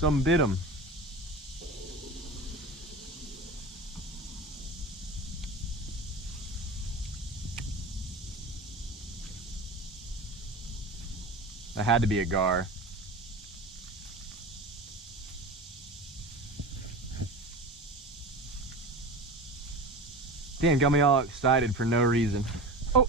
Some bit him. That had to be a gar. Damn, got me all excited for no reason. Oh.